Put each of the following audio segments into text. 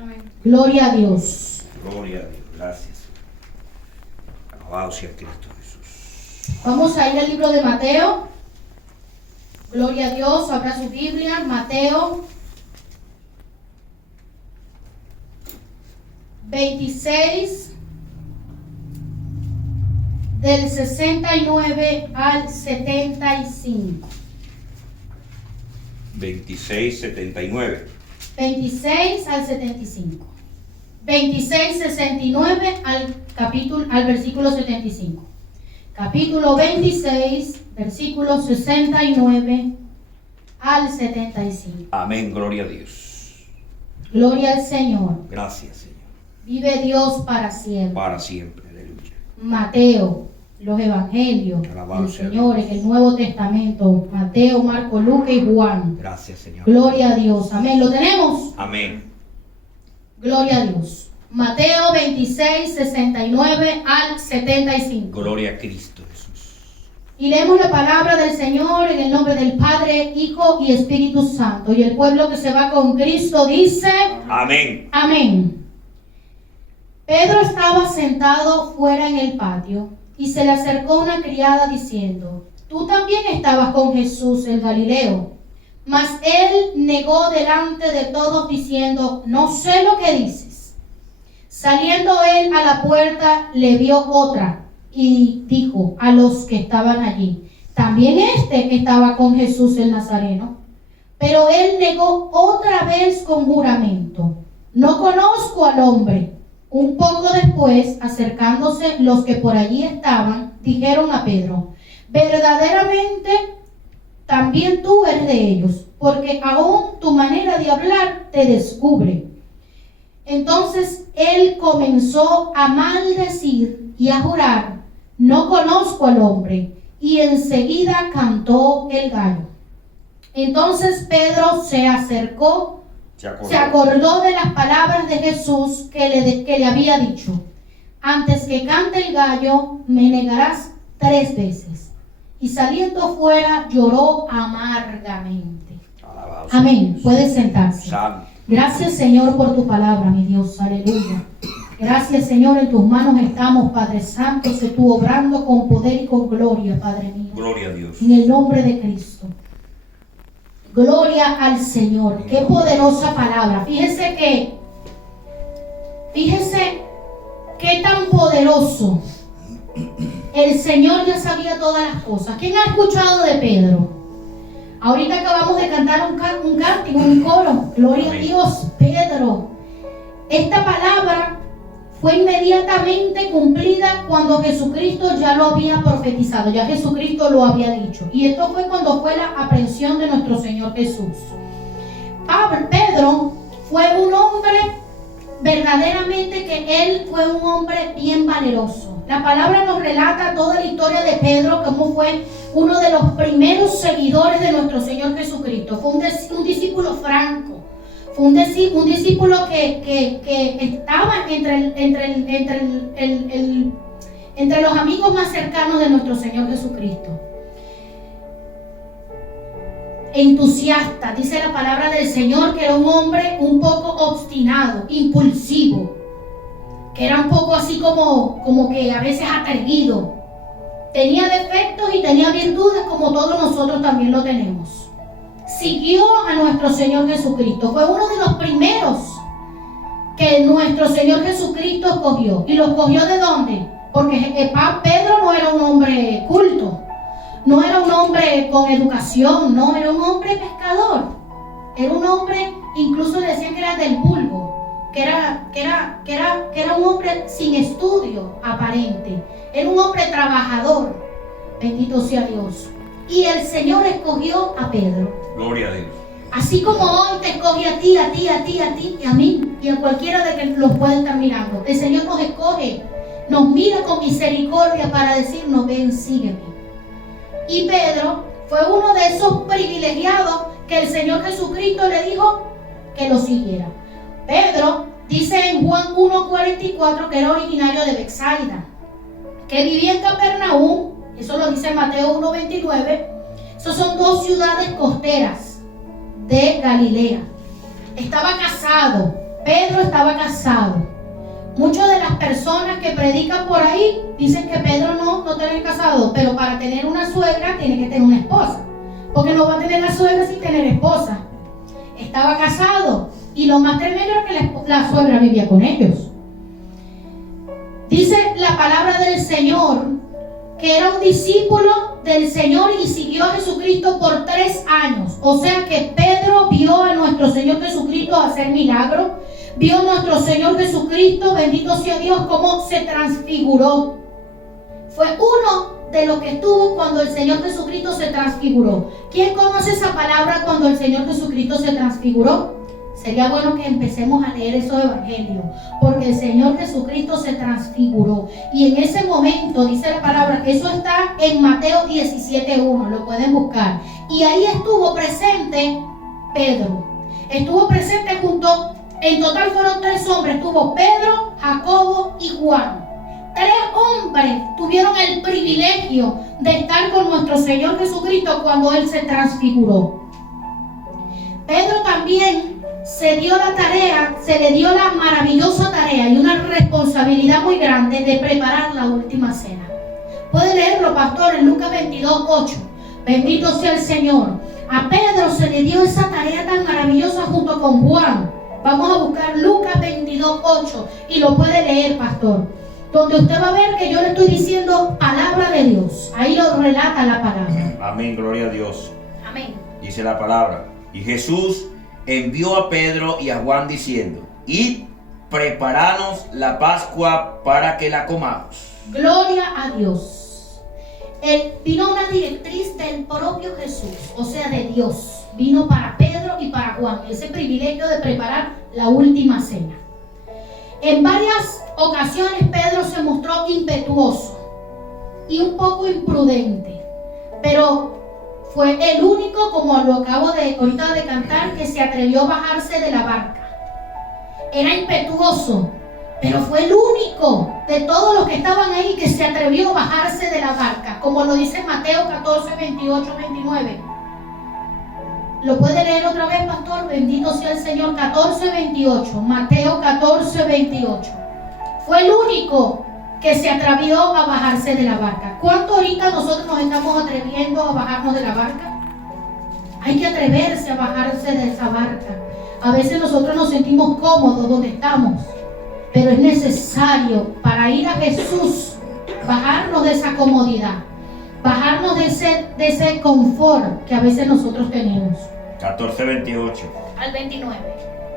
Amén. Gloria a Dios. Gloria a Dios. Gracias. Alabado sea Cristo Jesús. Vamos a ir al libro de Mateo. Gloria a Dios. Abra su Biblia. Mateo 26, del 69 al 75. 26:79. 26 al 75. 26, 69 al versículo 75. Capítulo 26, versículo 69 al 75. Amén. Gloria a Dios. Gloria al Señor. Gracias, Señor. Vive Dios para siempre. Para siempre. Aleluya. Mateo, los evangelios Alabado del sea Señor Dios. en el Nuevo Testamento. Mateo, Marco, Lucas y Juan. Gracias, Señor. Gloria a Dios. Amén. ¿Lo tenemos? Amén. Gloria a Dios. Mateo 26, 69 al 75. Gloria a Cristo Jesús. Y leemos la palabra del Señor en el nombre del Padre, Hijo y Espíritu Santo. Y el pueblo que se va con Cristo dice: Amén. Amén. Pedro estaba sentado fuera en el patio y se le acercó una criada diciendo: Tú también estabas con Jesús el Galileo. Mas él negó delante de todos diciendo: No sé lo que dices. Saliendo él a la puerta, le vio otra y dijo a los que estaban allí: También este estaba con Jesús el Nazareno. Pero él negó otra vez con juramento: No conozco al hombre. Un poco después, acercándose los que por allí estaban, dijeron a Pedro: Verdaderamente también tú eres de ellos, porque aún tu manera de hablar te descubre. Entonces él comenzó a maldecir y a jurar: No conozco al hombre. Y enseguida cantó el gallo. Entonces Pedro se acercó, se acordó de las palabras de Jesús que le había dicho: Antes que cante el gallo, me negarás 3 veces. Y saliendo fuera, lloró amargamente. Alabado sea Amén. Dios. Puede sentarse. Santo. Gracias, Señor, por tu palabra, mi Dios. Aleluya. Gracias, Señor, en tus manos estamos, Padre Santo. Sé tú obrando con poder y con gloria, Padre mío. Gloria a Dios. En el nombre de Cristo. Gloria al Señor. Qué poderosa palabra. Fíjese qué tan poderoso. El Señor ya sabía todas las cosas. ¿Quién ha escuchado de Pedro? Ahorita acabamos de cantar un cántico, un coro. Gloria a Dios, Pedro. Esta palabra fue inmediatamente cumplida cuando Jesucristo ya lo había profetizado, ya Jesucristo lo había dicho. Y esto fue cuando fue la aprehensión de nuestro Señor Jesús. Pedro fue un hombre, verdaderamente que él fue un hombre bien valeroso. La palabra nos relata toda la historia de Pedro, cómo fue uno de los primeros seguidores de nuestro Señor Jesucristo. Fue un discípulo franco. Fue un discípulo que estaba entre los amigos más cercanos de nuestro Señor Jesucristo. Entusiasta, dice la palabra del Señor, que era un hombre un poco obstinado, impulsivo, que era un poco así como que a veces atrevido. Tenía defectos y tenía virtudes, como todos nosotros también lo tenemos. Siguió a nuestro Señor Jesucristo. Fue uno de los primeros que nuestro Señor Jesucristo escogió. ¿Y lo escogió de dónde? Porque Pedro no era un hombre culto, no era un hombre con educación, no, era un hombre pescador. Era un hombre, incluso le decían que era del vulgo, que era un hombre sin estudio aparente. Era un hombre trabajador. Bendito sea Dios. Y el Señor escogió a Pedro. Gloria a Dios. Así como hoy te escoge a ti, y a mí, y a cualquiera de que los pueda estar mirando. El Señor nos escoge, nos mira con misericordia para decirnos: ven, sígueme. Y Pedro fue uno de esos privilegiados que el Señor Jesucristo le dijo que lo siguiera. Pedro dice en Juan 1:44 que era originario de Betsaida, que vivía en Capernaum. Eso lo dice Mateo 1:29. Esas son 2 ciudades costeras de Galilea. Estaba casado, Pedro estaba casado. Muchas de las personas que predican por ahí dicen que Pedro no tiene casado, pero para tener una suegra tiene que tener una esposa, porque no va a tener la suegra sin tener esposa. Estaba casado y lo más tremendo era que la suegra vivía con ellos. Dice la palabra del Señor que era un discípulo del Señor y siguió a Jesucristo por 3 años. O sea que Pedro vio a nuestro Señor Jesucristo hacer milagros. Vio a nuestro Señor Jesucristo, bendito sea Dios, cómo se transfiguró. Fue uno de los que estuvo cuando el Señor Jesucristo se transfiguró. ¿Quién conoce esa palabra cuando el Señor Jesucristo se transfiguró? Sería bueno que empecemos a leer esos evangelios, porque el Señor Jesucristo se transfiguró. Y en ese momento, dice la palabra, eso está en Mateo 17:1, lo pueden buscar. Y ahí estuvo presente Pedro. Estuvo presente junto, en total fueron 3 hombres, estuvo Pedro, Jacobo y Juan. 3 hombres tuvieron el privilegio de estar con nuestro Señor Jesucristo cuando Él se transfiguró. Pedro también se le dio la maravillosa tarea y una responsabilidad muy grande de preparar la última cena. Puede leerlo, pastor, en Lucas 22:8. Bendito sea el Señor. A Pedro se le dio esa tarea tan maravillosa junto con Juan. Vamos a buscar Lucas 22:8 y lo puede leer, pastor. Donde usted va a ver que yo le estoy diciendo palabra de Dios. Ahí lo relata la palabra. Amén, gloria a Dios. Amén. Dice la palabra. Y Jesús envió a Pedro y a Juan diciendo: id, preparanos la Pascua para que la comamos. Gloria a Dios. Vino una directriz del propio Jesús, o sea, de Dios. Vino para Pedro y para Juan, ese privilegio de preparar la última cena. En varias ocasiones Pedro se mostró impetuoso y un poco imprudente, pero fue el único, como lo acabo de ahorita de cantar, que se atrevió a bajarse de la barca. Era impetuoso, pero fue el único de todos los que estaban ahí que se atrevió a bajarse de la barca, como lo dice Mateo 14, 28, 29. ¿Lo puede leer otra vez, pastor? Bendito sea el Señor. 14, 28. Mateo 14, 28. Fue el único que se atrevió a bajarse de la barca. ¿Cuánto ahorita nosotros nos estamos atreviendo a bajarnos de la barca? Hay que atreverse a bajarse de esa barca. A veces nosotros nos sentimos cómodos donde estamos, pero es necesario para ir a Jesús bajarnos de esa comodidad, bajarnos de ese confort que a veces nosotros tenemos. 14, 28. Al 29.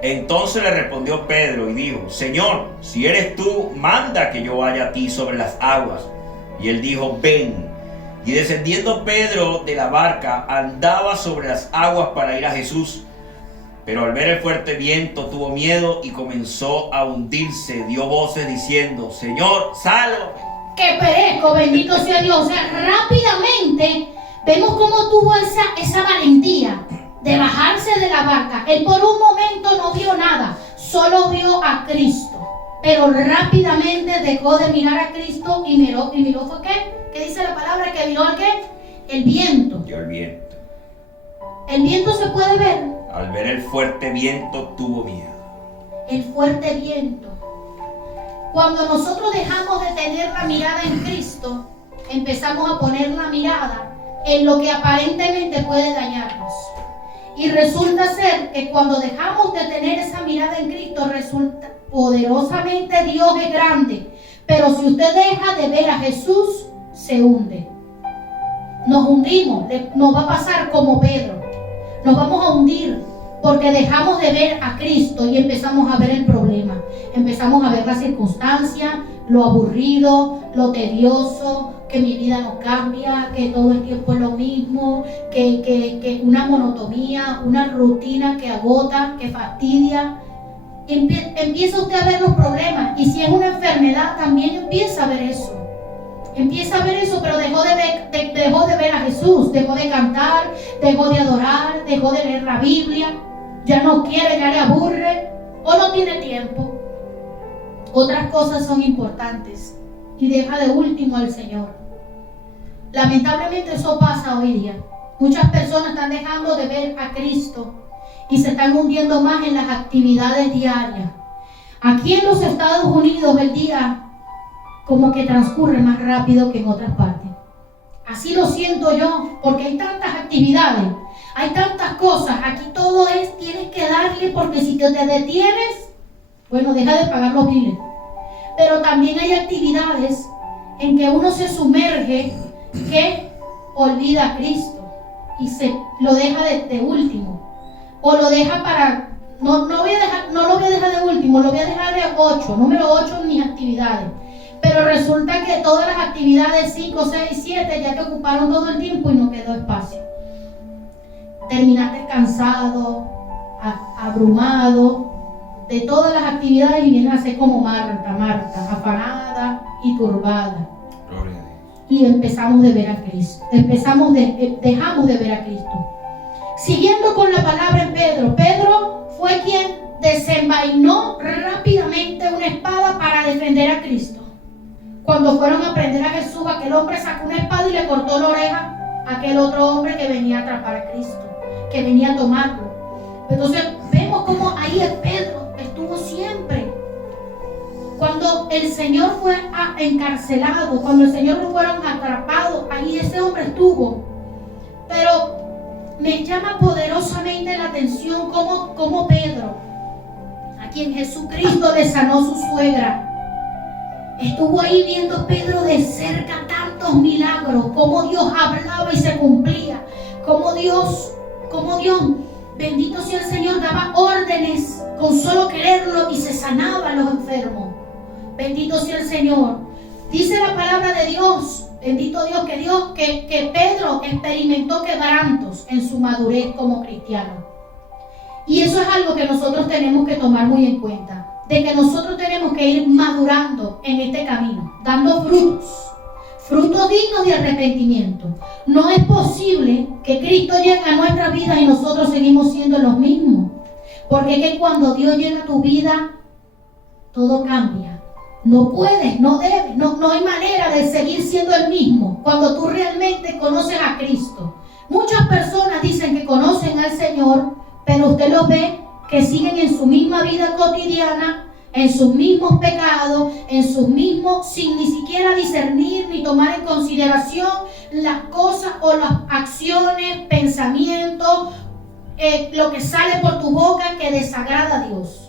Entonces le respondió Pedro y dijo: Señor, si eres tú, manda que yo vaya a ti sobre las aguas. Y él dijo: ven. Y descendiendo Pedro de la barca, andaba sobre las aguas para ir a Jesús. Pero al ver el fuerte viento tuvo miedo y comenzó a hundirse. Dio voces diciendo: Señor, sálvame, que perezco. Bendito sea Dios. O sea, rápidamente vemos cómo tuvo esa valentía de bajarse de la barca. Él por un momento no vio nada, solo vio a Cristo, pero rápidamente dejó de mirar a Cristo y miró ¿fue qué? ¿Qué dice la palabra? ¿Que miró al qué? El viento. Vio el viento. El viento se puede ver. Al ver el fuerte viento tuvo miedo. El fuerte viento. Cuando nosotros dejamos de tener la mirada en Cristo, empezamos a poner la mirada en lo que aparentemente puede dañarnos. Y resulta ser que cuando dejamos de tener esa mirada en Cristo, resulta poderosamente Dios es grande. Pero si usted deja de ver a Jesús, se hunde. Nos hundimos, nos va a pasar como Pedro. Nos vamos a hundir porque dejamos de ver a Cristo y empezamos a ver el problema. Empezamos a ver la circunstancia, lo aburrido, lo tedioso, que mi vida no cambia, que todo el tiempo es lo mismo, que una monotonía, una rutina que agota, que fastidia. Empieza usted a ver los problemas, y si es una enfermedad también empieza a ver eso. Empieza a ver eso, pero dejó de ver a Jesús, dejó de cantar, dejó de adorar, dejó de leer la Biblia, ya no quiere, ya le aburre o no tiene tiempo. Otras cosas son importantes y deja de último al Señor. Lamentablemente eso pasa hoy día. Muchas personas están dejando de ver a Cristo y se están hundiendo más en las actividades diarias. Aquí en los Estados Unidos el día como que transcurre más rápido que en otras partes. Así lo siento yo, porque hay tantas actividades, hay tantas cosas. Aquí todo es, tienes que darle, porque si te detienes, bueno, deja de pagar los biles. Pero también hay actividades en que uno se sumerge que olvida a Cristo y se lo deja de último, o lo deja para, no lo voy a dejar de último, lo voy a dejar de 8, número 8 en mis actividades. Pero resulta que todas las actividades 5, 6, 7 ya te ocuparon todo el tiempo y no quedó espacio. Terminaste cansado, abrumado de todas las actividades y vienes a ser como Marta, afanada y turbada. Gloria a Dios. Y empezamos de ver a Cristo. Dejamos de ver a Cristo. Siguiendo con la palabra en Pedro. Pedro fue quien desenvainó rápidamente una espada para defender a Cristo. Cuando fueron a prender a Jesús, aquel hombre sacó una espada y le cortó la oreja a aquel otro hombre que venía a atrapar a Cristo, que venía a tomarlo. Entonces vemos cómo ahí el Pedro estuvo siempre. Cuando el Señor fue encarcelado, cuando el Señor lo fueron atrapados, ahí ese hombre estuvo. Pero me llama poderosamente la atención cómo Pedro, a quien Jesucristo le sanó su suegra, estuvo ahí viendo Pedro de cerca tantos milagros, cómo Dios hablaba y se cumplía, cómo Dios, bendito sea el Señor, daba órdenes con solo quererlo y se sanaban los enfermos. Bendito sea el Señor. Dice la palabra de Dios, bendito Dios, que Pedro experimentó quebrantos en su madurez como cristiano. Y eso es algo que nosotros tenemos que tomar muy en cuenta, de que nosotros tenemos que ir madurando en este camino, dando frutos dignos de arrepentimiento. No es posible que Cristo llegue a nuestra vida y nosotros seguimos siendo los mismos, porque es que cuando Dios llega a tu vida, todo cambia. No puedes, no debes, no hay manera de seguir siendo el mismo cuando tú realmente conoces a Cristo. Muchas personas dicen que conocen al Señor, pero usted los ve que siguen en su misma vida cotidiana, en sus mismos pecados, en sus mismos, sin ni siquiera discernir ni tomar en consideración las cosas o las acciones, pensamientos, lo que sale por tu boca que desagrada a Dios.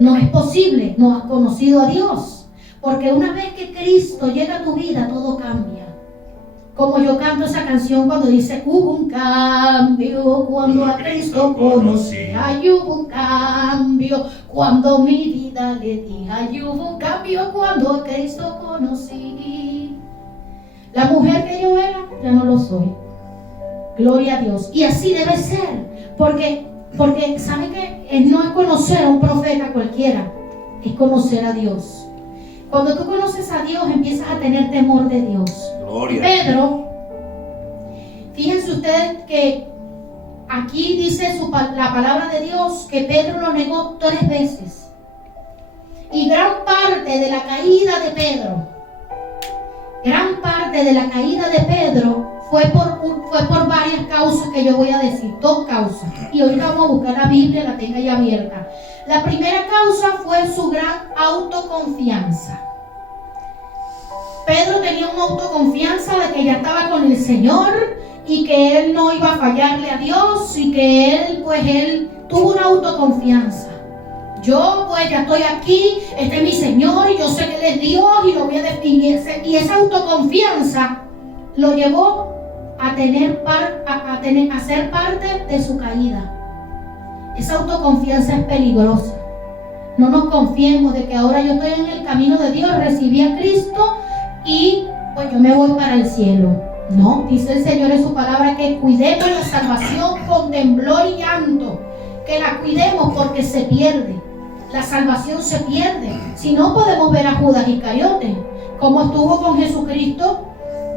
No es posible, no has conocido a Dios, porque una vez que Cristo llega a tu vida, todo cambia. Como yo canto esa canción cuando dice, hubo un cambio cuando a Cristo conocí. Ay, hubo un cambio cuando mi vida le di. Ay, hubo un cambio cuando a Cristo conocí. La mujer que yo era, ya no lo soy. Gloria a Dios. Y así debe ser, porque ¿sabe qué? No es conocer a un profeta cualquiera, es conocer a Dios. Cuando tú conoces a Dios, empiezas a tener temor de Dios. Gloria. Pedro, fíjense ustedes que aquí dice la palabra de Dios que Pedro lo negó 3 veces. Y gran parte de la caída de Pedro fue por varias causas que yo voy a decir, 2 causas. Y ahorita vamos a buscar la Biblia, la tenga ya abierta. La primera causa fue su gran autoconfianza. Pedro tenía una autoconfianza de que ya estaba con el Señor y que él no iba a fallarle a Dios y que él tuvo una autoconfianza. Yo pues ya estoy aquí, este es mi Señor y yo sé que Él es Dios y lo voy a definir. Y esa autoconfianza lo llevó a ser parte de su caída. Esa autoconfianza es peligrosa. No nos confiemos de que ahora yo estoy en el camino de Dios, recibí a Cristo y pues yo me voy para el cielo. No, dice el Señor en su palabra que cuidemos la salvación con temblor y llanto, que la cuidemos porque se pierde. La salvación se pierde. Si no, podemos ver a Judas Iscariote, como estuvo con Jesucristo.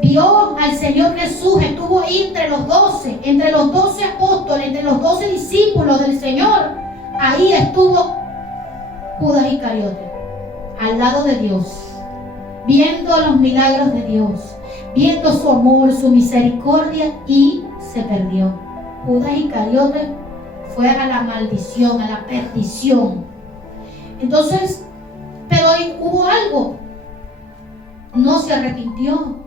Vio al Señor Jesús, estuvo ahí entre los 12 apóstoles, entre los 12 discípulos del Señor. Ahí estuvo Judas Iscariote, al lado de Dios, viendo los milagros de Dios, viendo su amor, su misericordia, y se perdió. Judas Iscariote fue a la maldición, a la perdición. Entonces, pero hubo algo, no se arrepintió.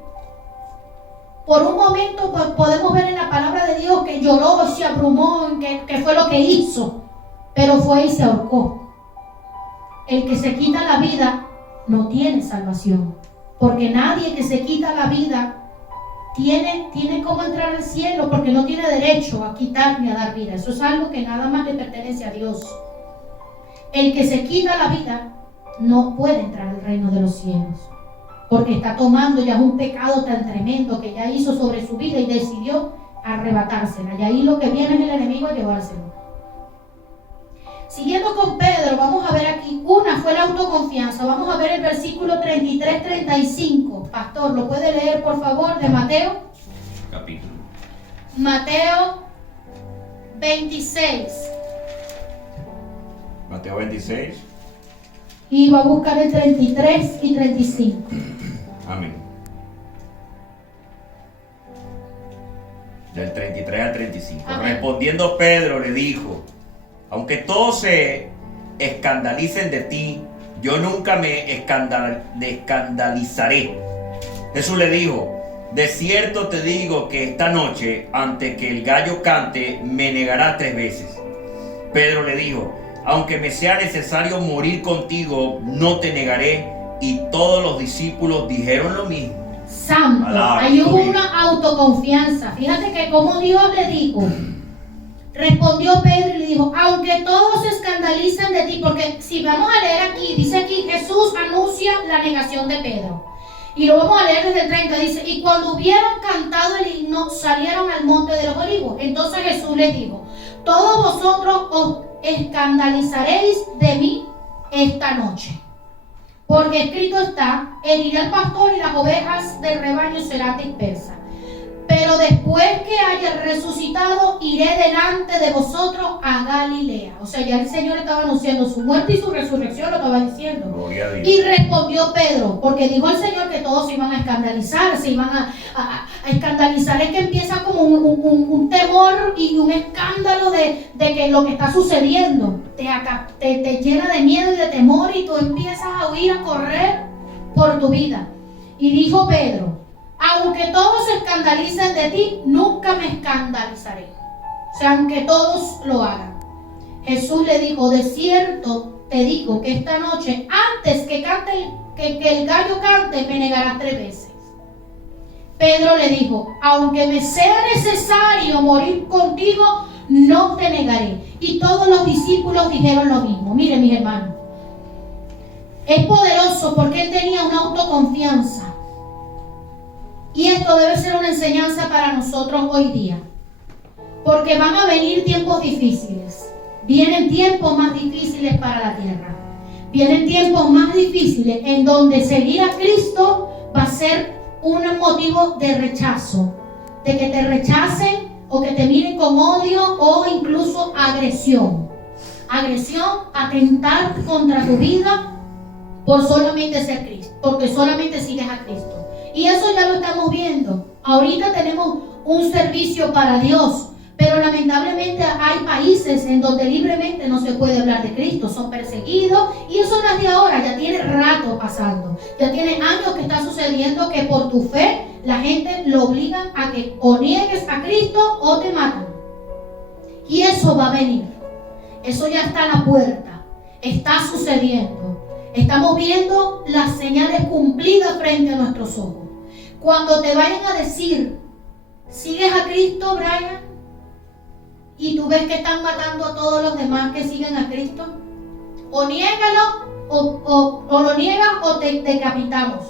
Por un momento pues, podemos ver en la palabra de Dios que lloró, se abrumó, que fue lo que hizo, pero fue y se ahorcó. El que se quita la vida no tiene salvación, porque nadie que se quita la vida tiene cómo entrar al cielo, porque no tiene derecho a quitar ni a dar vida. Eso es algo que nada más le pertenece a Dios. El que se quita la vida no puede entrar al reino de los cielos, porque está tomando ya un pecado tan tremendo que ya hizo sobre su vida y decidió arrebatársela. Y ahí lo que viene es el enemigo a llevárselo. Siguiendo con Pedro, vamos a ver aquí, una fue la autoconfianza. Vamos a ver el versículo 33-35. Pastor, ¿lo puede leer por favor de Mateo? Capítulo. Mateo 26. Mateo 26. Y va a buscar el 33 y 35. Amén. Del 33 al 35. Amén. Respondiendo Pedro le dijo: aunque todos se escandalicen de ti, yo nunca me escandalizaré. Jesús le dijo: de cierto te digo que esta noche, antes que el gallo cante, me negarás 3 veces. Pedro le dijo: aunque me sea necesario morir contigo, no te negaré. Y todos los discípulos dijeron lo mismo. Santo, Alaba, ahí hubo gloria. una autoconfianza. Fíjate que como Dios le dijo, respondió Pedro y le dijo: aunque todos se escandalicen de ti, porque si vamos a leer aquí, dice aquí, Jesús anuncia la negación de Pedro. Y lo vamos a leer desde el 30, dice: y cuando hubieron cantado el himno, salieron al monte de los olivos. Entonces Jesús les dijo: todos vosotros os escandalizaréis de mí esta noche, porque escrito está: heriré al pastor y las ovejas del rebaño serán dispersas. Pero después que haya resucitado, iré delante de vosotros a Galilea. O sea, ya el Señor estaba anunciando su muerte y su resurrección, lo estaba diciendo. Gloria a Dios. Y respondió Pedro, porque dijo el Señor que todos se iban a escandalizar, se iban a escandalizar. Es que empieza como un temor y un escándalo de que lo que está sucediendo te llena de miedo y de temor, y tú empiezas a huir, a correr por tu vida. Y dijo Pedro: aunque todos se escandalicen de ti, nunca me escandalizaré. O sea, aunque todos lo hagan. Jesús le dijo: de cierto te digo que esta noche, antes que el gallo cante, me negarás 3 veces. Pedro le dijo: aunque me sea necesario morir contigo, no te negaré. Y todos los discípulos dijeron lo mismo. Miren, mis hermanos, es poderoso porque él tenía una autoconfianza. Y esto debe ser una enseñanza para nosotros hoy día, porque van a venir tiempos difíciles. Vienen tiempos más difíciles para la tierra. Vienen tiempos más difíciles en donde seguir a Cristo va a ser un motivo de rechazo, de que te rechacen o que te miren con odio o incluso agresión. Agresión, atentar contra tu vida por solamente ser Cristo, porque solamente sigues a Cristo. Y eso ya lo estamos viendo. Ahorita tenemos un servicio para Dios, pero lamentablemente hay países en donde libremente no se puede hablar de Cristo, son perseguidos, y eso no es de ahora, ya tiene rato pasando, ya tiene años que está sucediendo que por tu fe la gente lo obligan a que o niegues a Cristo o te matan. Y eso va a venir, eso ya está a la puerta, está sucediendo. Estamos viendo las señales cumplidas frente a nuestros ojos. Cuando te vayan a decir: ¿sigues a Cristo, Brian? Y tú ves que están matando a todos los demás que siguen a Cristo, o niégalo, o lo niegas, o te decapitamos.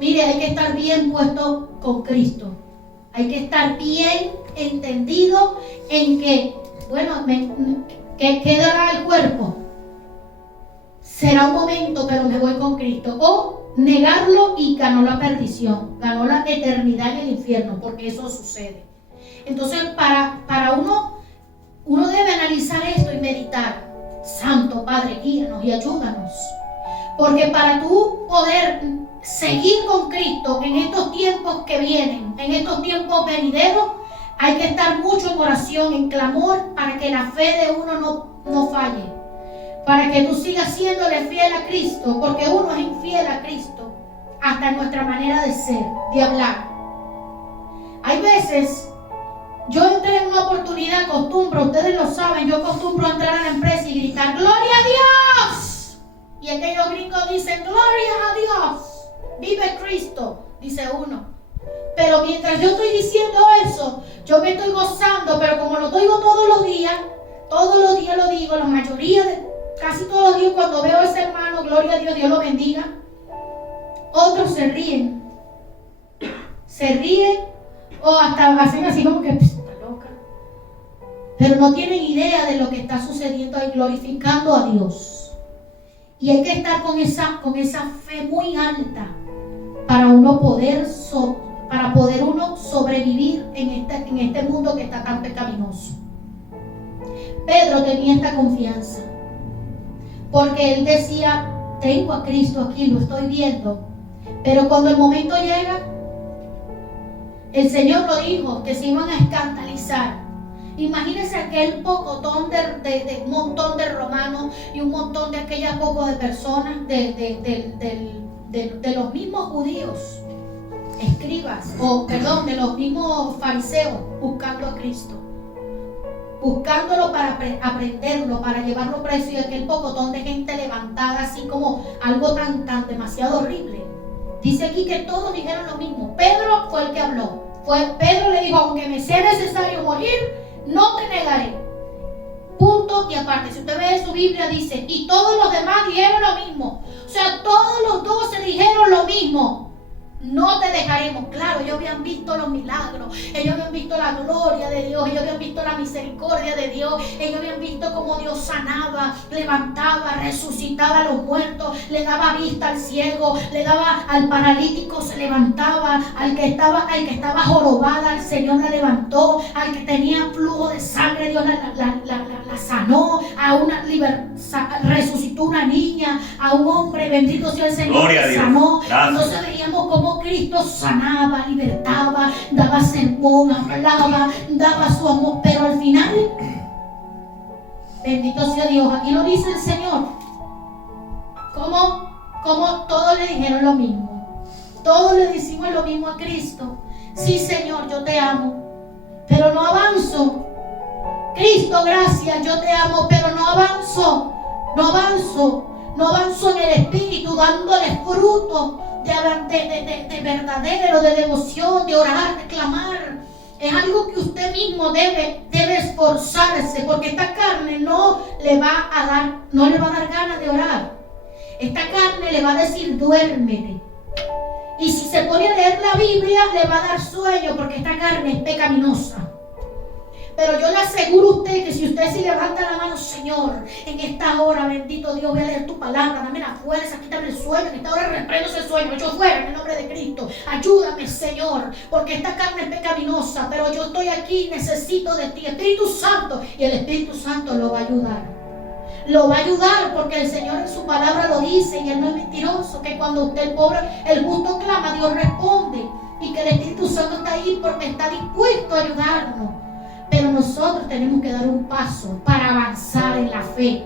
Mire, hay que estar bien puesto con Cristo. Hay que estar bien entendido en que, bueno, ¿qué dará el cuerpo? Será un momento, pero me voy con Cristo. O negarlo y ganó la perdición, ganó la eternidad en el infierno, porque eso sucede. Entonces, para uno debe analizar esto y meditar. Santo Padre, guíanos y ayúdanos. Porque para tú poder seguir con Cristo en estos tiempos que vienen, en estos tiempos venideros, Hay que estar mucho en oración, en clamor, para que la fe de uno no falle. Para que tú sigas siéndole fiel a Cristo, porque uno es infiel a Cristo, hasta en nuestra manera de ser, de hablar. Hay veces, yo entré en una oportunidad, ustedes lo saben, yo acostumbro a entrar a la empresa y gritar, ¡Gloria a Dios! Y aquellos gringos dicen, ¡Gloria a Dios! ¡Vive Cristo! Dice uno. Pero mientras yo estoy diciendo eso, yo me estoy gozando, pero como lo digo todos los días lo digo, la mayoría casi todos los días cuando veo a ese hermano, gloria a Dios, Dios lo bendiga, otros se ríen o hasta hacen así como que está loca, pero no tienen idea de lo que está sucediendo ahí, glorificando a Dios. Y hay que estar con esa fe muy alta para uno poder uno sobrevivir en este mundo que está tan pecaminoso. Pedro tenía esta confianza, porque él decía, tengo a Cristo aquí, lo estoy viendo, pero cuando el momento llega, el Señor lo dijo, que se iban a escandalizar. Imagínense aquel pocotón de un montón de romanos y un montón de aquella poco de personas, de los mismos judíos, escribas, de los mismos fariseos, buscando a Cristo, buscándolo para aprenderlo, para llevarlo preso, y aquel pocotón de gente levantada, así como algo tan demasiado horrible. Dice aquí que todos dijeron lo mismo. Pedro fue el que habló. Pedro le dijo, aunque me sea necesario morir, no te negaré. Punto y aparte. Si usted ve en su Biblia, dice, y todos los demás dijeron lo mismo. O sea, todos los 12 dijeron lo mismo. No te dejaremos. Claro, ellos habían visto los milagros, ellos habían visto la gloria de Dios, ellos habían visto la misericordia de Dios, ellos habían visto cómo Dios sanaba, levantaba, resucitaba a los muertos, le daba vista al ciego, le daba al paralítico, se levantaba, al que estaba jorobada, el Señor la levantó, al que tenía flujo de sangre, Dios la sanó, resucitó una niña, a un hombre, bendito sea el Señor, gloria a Dios, sanó. gracias. Entonces veíamos cómo Cristo sanaba, libertaba, daba sermón, hablaba, daba su amor, pero al final, bendito sea Dios, aquí lo dice el Señor, como todos le dijeron lo mismo, todos le decimos lo mismo a Cristo. Sí, Señor, yo te amo, pero no avanzo. Cristo, gracias, yo te amo, pero no avanzo en el Espíritu, dándole fruto de verdadero, de devoción, de orar, de clamar. Es algo que usted mismo debe esforzarse, porque esta carne no le va a dar ganas de orar. Esta carne le va a decir, duérmete. Y si se pone a leer la Biblia, le va a dar sueño, porque esta carne es pecaminosa. Pero yo le aseguro a usted que si usted se levanta la mano, Señor, en esta hora, bendito Dios, voy a leer tu palabra, dame la fuerza, quítame el sueño, en esta hora reprendo ese sueño, echo fuera en el nombre de Cristo. Ayúdame, Señor, porque esta carne es pecaminosa, pero yo estoy aquí, necesito de ti, Espíritu Santo, y el Espíritu Santo lo va a ayudar. Lo va a ayudar porque el Señor en su palabra lo dice, y Él no es mentiroso, que cuando usted el justo clama, Dios responde, y que el Espíritu Santo está ahí porque está dispuesto a ayudarnos. Pero nosotros tenemos que dar un paso para avanzar en la fe.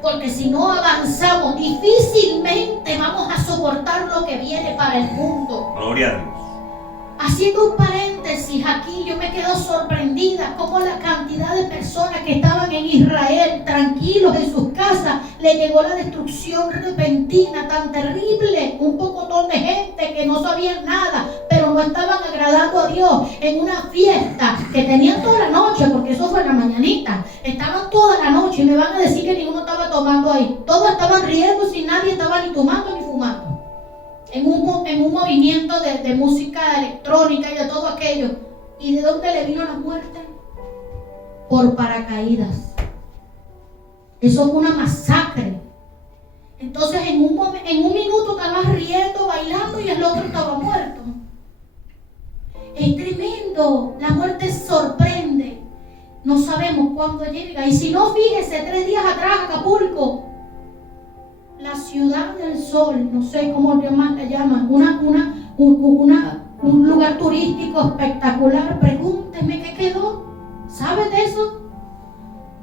Porque si no avanzamos, difícilmente vamos a soportar lo que viene para el mundo. Gloria a Dios. Haciendo un paréntesis aquí, yo me quedo sorprendida como la cantidad de personas que estaban en Israel tranquilos en sus casas, le llegó la destrucción repentina tan terrible. Un pocotón de gente que no sabían nada, pero no estaban agradando a Dios en una fiesta que tenían toda la noche, porque eso fue en la mañanita. Estaban toda la noche y me van a decir que ninguno estaba tomando ahí. Todos estaban riendo, sin nadie estaba ni tomando ni fumando. En un movimiento de música electrónica y de todo aquello. ¿Y de dónde le vino la muerte? Por paracaídas. Eso fue una masacre. Entonces en un minuto estabas riendo, bailando, y el otro estaba muerto. Es tremendo. La muerte sorprende. No sabemos cuándo llega. Y si no, fíjese, 3 días atrás, Acapulco, la ciudad del sol, no sé cómo más le llaman, una un lugar turístico espectacular. Pregúnteme qué quedó. ¿Sabes de eso?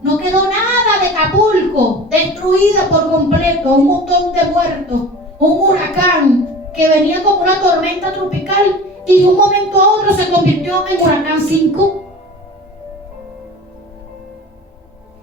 No quedó nada de Acapulco, destruida por completo, un montón de muertos, un huracán que venía como una tormenta tropical y de un momento a otro se convirtió en huracán 5.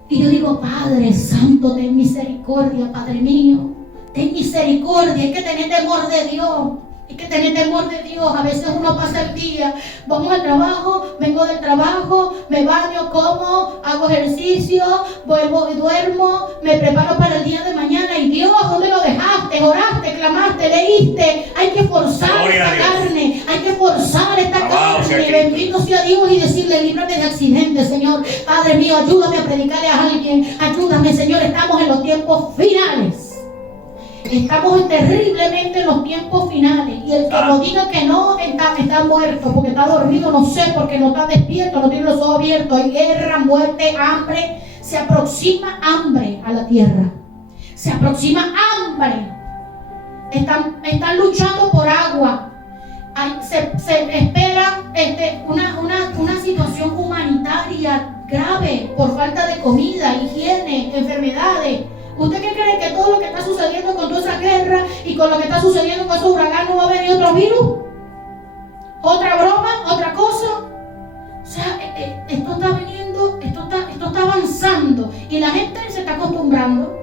Y yo digo, Padre Santo, ten misericordia, Padre mío, ten misericordia. Hay que tener temor de Dios. Hay que tener temor de Dios. A veces uno pasa el día, vamos al trabajo, vengo del trabajo, me baño, como, hago ejercicio, vuelvo y duermo, me preparo para el día de mañana. Y Dios, ¿dónde lo dejaste? Oraste, clamaste, leíste. Hay que forzar esta carne, hay que forzar esta carne. Bendito sea Dios y decirle, líbrame de accidentes, Señor. Padre mío, ayúdame a predicarle a alguien. Ayúdame, Señor. Estamos en los tiempos finales. Estamos terriblemente en los tiempos finales. Y el que nos diga que no está muerto, porque está dormido, no sé, porque no está despierto, no tiene los ojos abiertos. Hay guerra, muerte, hambre. Se aproxima hambre a la tierra. Se aproxima hambre. Están luchando por agua. Se espera una situación humanitaria grave por falta de comida, higiene, enfermedades. ¿Usted qué cree que todo lo que está sucediendo con toda esa guerra y con lo que está sucediendo con esos huracanes no va a venir otro virus? ¿Otra broma? ¿Otra cosa? O sea, esto está viniendo, esto está avanzando y la gente se está acostumbrando.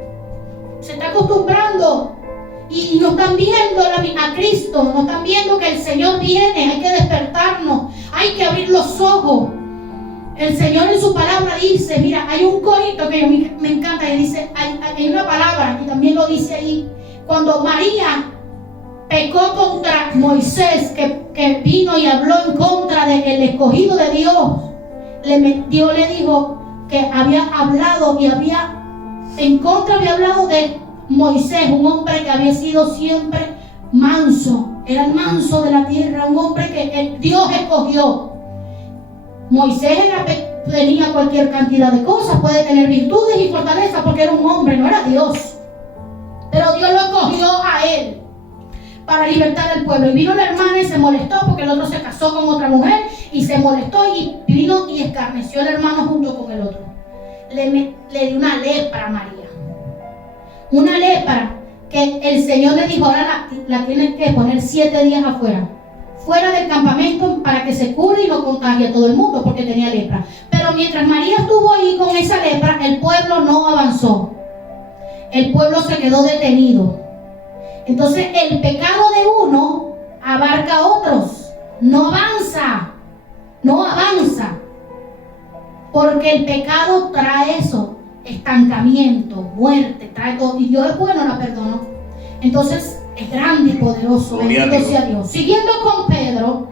Se está acostumbrando y no están viendo a Cristo, no están viendo que el Señor viene. Hay que despertarnos, hay que abrir los ojos. El Señor en su palabra dice, mira, hay un corito que me encanta, y dice, hay una palabra, y también lo dice ahí, cuando María pecó contra Moisés, que vino y habló en contra del escogido de Dios, Dios le dijo que había hablado había hablado de Moisés, un hombre que había sido siempre manso, era el manso de la tierra, un hombre que Dios escogió. Moisés tenía cualquier cantidad de cosas, puede tener virtudes y fortalezas porque era un hombre, no era Dios. Pero Dios lo escogió a él para libertar al pueblo. Y vino la hermana y se molestó porque el otro se casó con otra mujer y se molestó y vino y escarneció al hermano junto con el otro. Le dio una lepra a María. Una lepra que el Señor le dijo, ahora la tienes que poner 7 días fuera del campamento para que se cure y no contagie a todo el mundo porque tenía lepra. Pero mientras María estuvo ahí con esa lepra, el pueblo no avanzó. El pueblo se quedó detenido. Entonces el pecado de uno abarca a otros. No avanza. Porque el pecado trae eso, estancamiento, muerte, trae todo. Y Dios es bueno, la perdonó. Entonces es grande y poderoso, bendito sea Dios. Siguiendo con Pedro,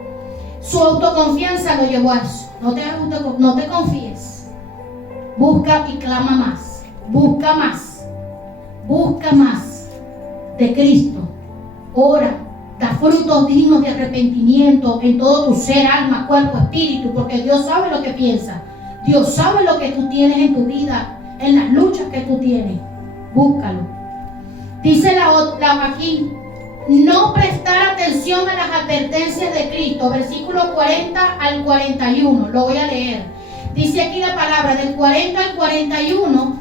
su autoconfianza lo llevó a eso. No te confíes. Busca y clama más. Busca más de Cristo. Ora, da frutos dignos de arrepentimiento en todo tu ser, alma, cuerpo, espíritu, porque Dios sabe lo que piensa. Dios sabe lo que tú tienes en tu vida, en las luchas que tú tienes. Búscalo. Dice aquí, no prestar atención a las advertencias de Cristo, versículo 40 al 41, lo voy a leer. Dice aquí la palabra, del 40 al 41,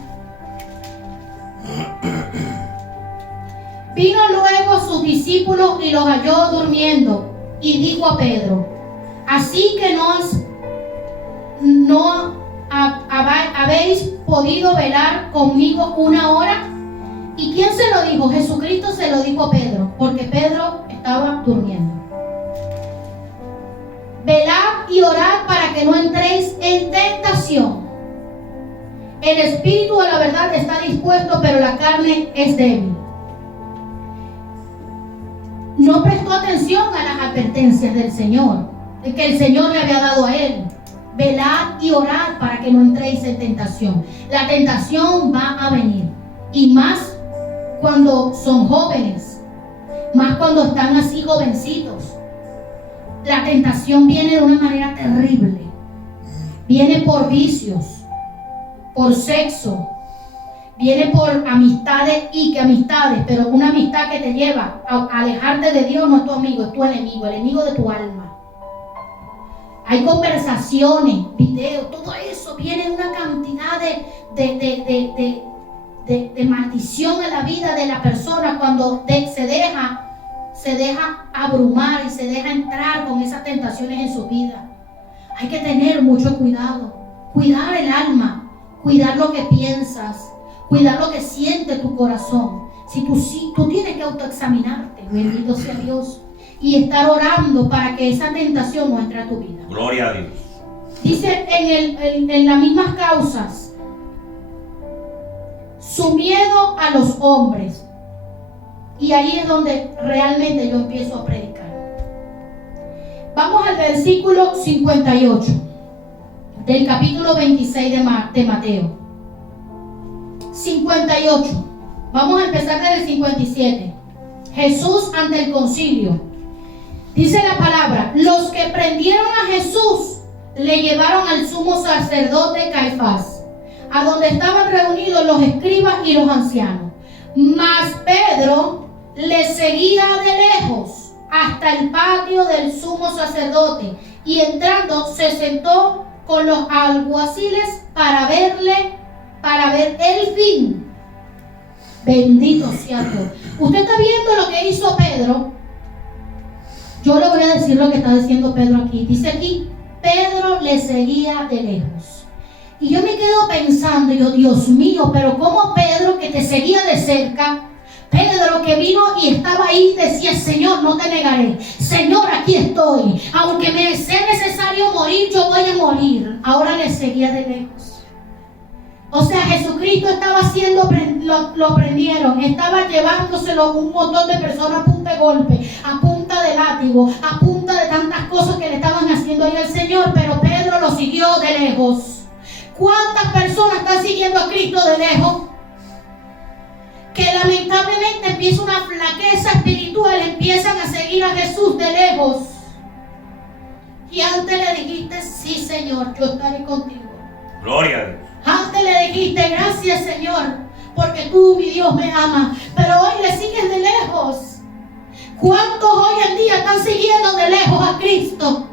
vino luego sus discípulos y los halló durmiendo, y dijo a Pedro, así que no habéis podido velar conmigo 1 hora. ¿Y quién se lo dijo? Jesucristo se lo dijo a Pedro, porque Pedro estaba durmiendo. Velad y orad para que no entréis en tentación. El espíritu a la verdad está dispuesto, pero la carne es débil. No prestó atención a las advertencias del Señor, que el Señor le había dado a él. Velad y orad para que no entréis en tentación. La tentación va a venir, y más cuando son jóvenes, más cuando están así jovencitos. La tentación viene de una manera terrible. Viene por vicios, por sexo, viene por amistades pero una amistad que te lleva a alejarte de Dios no es tu amigo, es tu enemigo, el enemigo de tu alma. hay conversaciones, videos, todo eso viene de una cantidad de maldición en la vida de la persona cuando se deja abrumar y se deja entrar con esas tentaciones en su vida. Hay que tener mucho cuidado, cuidar el alma, cuidar lo que piensas, cuidar lo que siente tu corazón. Si tú tienes que autoexaminarte, bendito sea Dios, y estar orando para que esa tentación no entre a tu vida. Gloria a Dios. Dice en las mismas causas, su miedo a los hombres. Y ahí es donde realmente yo empiezo a predicar. Vamos al versículo 58 del capítulo 26 de Mateo. 58. Vamos a empezar desde el 57. Jesús ante el concilio. Dice la palabra: los que prendieron a Jesús le llevaron al sumo sacerdote Caifás, a donde estaban reunidos los escribas y los ancianos. Mas Pedro le seguía de lejos hasta el patio del sumo sacerdote, y entrando se sentó con los alguaciles para ver el fin. Bendito sea Dios. Usted está viendo lo que hizo Pedro. Yo le voy a decir lo que está diciendo Pedro aquí. Dice aquí: Pedro le seguía de lejos. Y yo me quedo pensando, Dios mío, pero ¿cómo Pedro, que te seguía de cerca, Pedro que vino y estaba ahí, decía: Señor, no te negaré, Señor, aquí estoy, aunque me sea necesario morir, yo voy a morir? Ahora le seguía de lejos. O sea, Jesucristo estaba haciendo, lo prendieron, estaba llevándoselo un montón de personas a punta de golpe, a punta de látigo, a punta de tantas cosas que le estaban haciendo ahí al Señor, pero Pedro lo siguió de lejos. ¿Cuántas personas están siguiendo a Cristo de lejos? Que lamentablemente empieza una flaqueza espiritual, empiezan a seguir a Jesús de lejos. Y antes le dijiste: sí, Señor, yo estaré contigo. Gloria a Dios. Antes le dijiste: gracias, Señor, porque tú, mi Dios, me amas. Pero hoy le sigues de lejos. ¿Cuántos hoy en día están siguiendo de lejos a Cristo?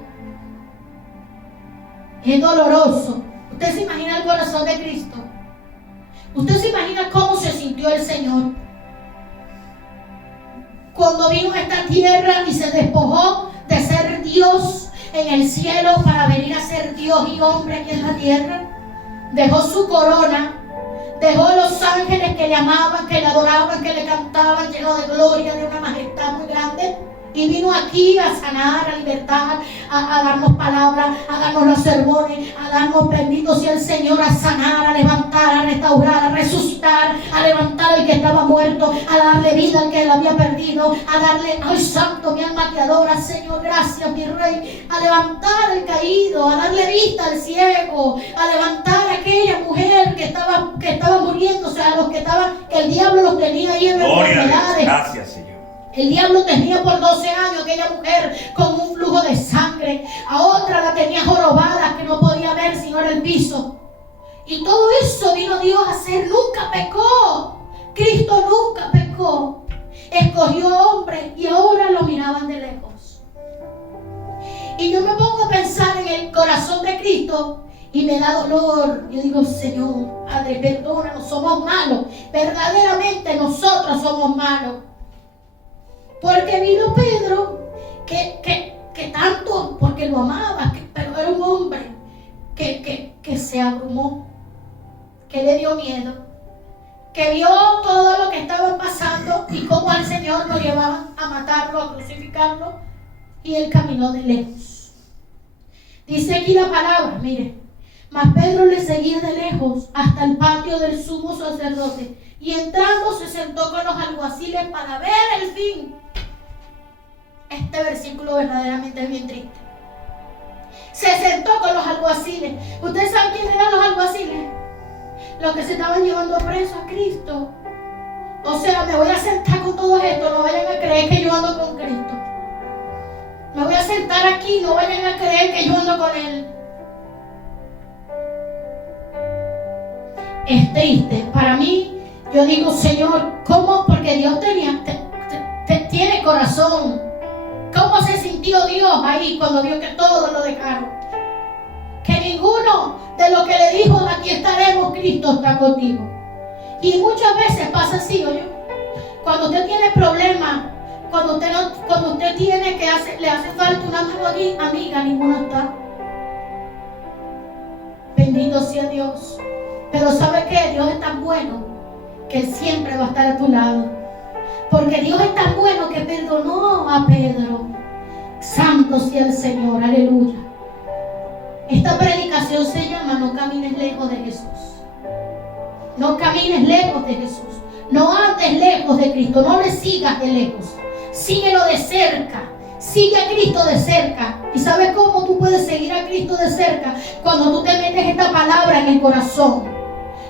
Es doloroso. ¿Usted se imagina el corazón de Cristo? ¿Usted se imagina cómo se sintió el Señor cuando vino a esta tierra y se despojó de ser Dios en el cielo para venir a ser Dios y hombre aquí en la tierra? Dejó su corona, dejó a los ángeles que le amaban, que le adoraban, que le cantaban, llenos de gloria, de una majestad muy grande, y vino aquí a sanar, a libertar, a darnos palabras, a darnos los sermones, a darnos, bendito sea el Señor, a sanar, a levantar, a restaurar, a resucitar, a levantar al que estaba muerto, a darle vida al que lo había perdido, a darle: ay, santo, mi alma te adora, Señor, gracias, mi Rey, a levantar al caído, a darle vista al ciego, a levantar a aquella mujer que estaba muriéndose, a los que el diablo los tenía ahí en enfermedades. Gracias, Señor. El diablo tenía por 12 años aquella mujer con un flujo de sangre. A otra la tenía jorobada, que no podía ver sino en el piso. Y todo eso vino Dios a hacer. Nunca pecó. Cristo nunca pecó. Escogió hombres y ahora lo miraban de lejos. Y yo me pongo a pensar en el corazón de Cristo y me da dolor. Yo digo: Señor, Padre, perdónanos, somos malos. Verdaderamente nosotros somos malos. Porque vino Pedro, que tanto, porque lo amaba, pero era un hombre que se abrumó, que le dio miedo, que vio todo lo que estaba pasando y cómo al Señor lo llevaban a matarlo, a crucificarlo, y él caminó de lejos. Dice aquí la palabra, mire: mas Pedro le seguía de lejos hasta el patio del sumo sacerdote, y entrando se sentó con los alguaciles para ver el fin. Este versículo verdaderamente es bien triste. Se sentó con los alguaciles. ¿Ustedes saben quiénes eran los alguaciles? Los que se estaban llevando preso a Cristo. O sea, me voy a sentar con todo esto, no vayan a creer que yo ando con Cristo. Me voy a sentar aquí, no vayan a creer que yo ando con Él. Es triste. Para mí, yo digo: Señor, ¿cómo? Porque Dios tiene corazón. ¿Cómo se sintió Dios ahí cuando vio que todos lo dejaron? que ninguno de lo que le dijo, aquí estaremos, Cristo está contigo. Y muchas veces pasa así, oye. Cuando usted tiene problemas, cuando usted tiene que le hace falta una mano amiga, ninguna está. Bendito sea Dios. Pero ¿sabe qué? Dios es tan bueno que Él siempre va a estar a tu lado. Porque Dios es tan bueno que perdonó a Pedro. Santo sea el Señor, aleluya. Esta predicación se llama No camines lejos de Jesús. No camines lejos de Jesús. No andes lejos de Cristo. No le sigas de lejos. Síguelo de cerca. Sigue a Cristo de cerca. ¿Y sabes cómo tú puedes seguir a Cristo de cerca? Cuando tú te metes esta palabra en el corazón.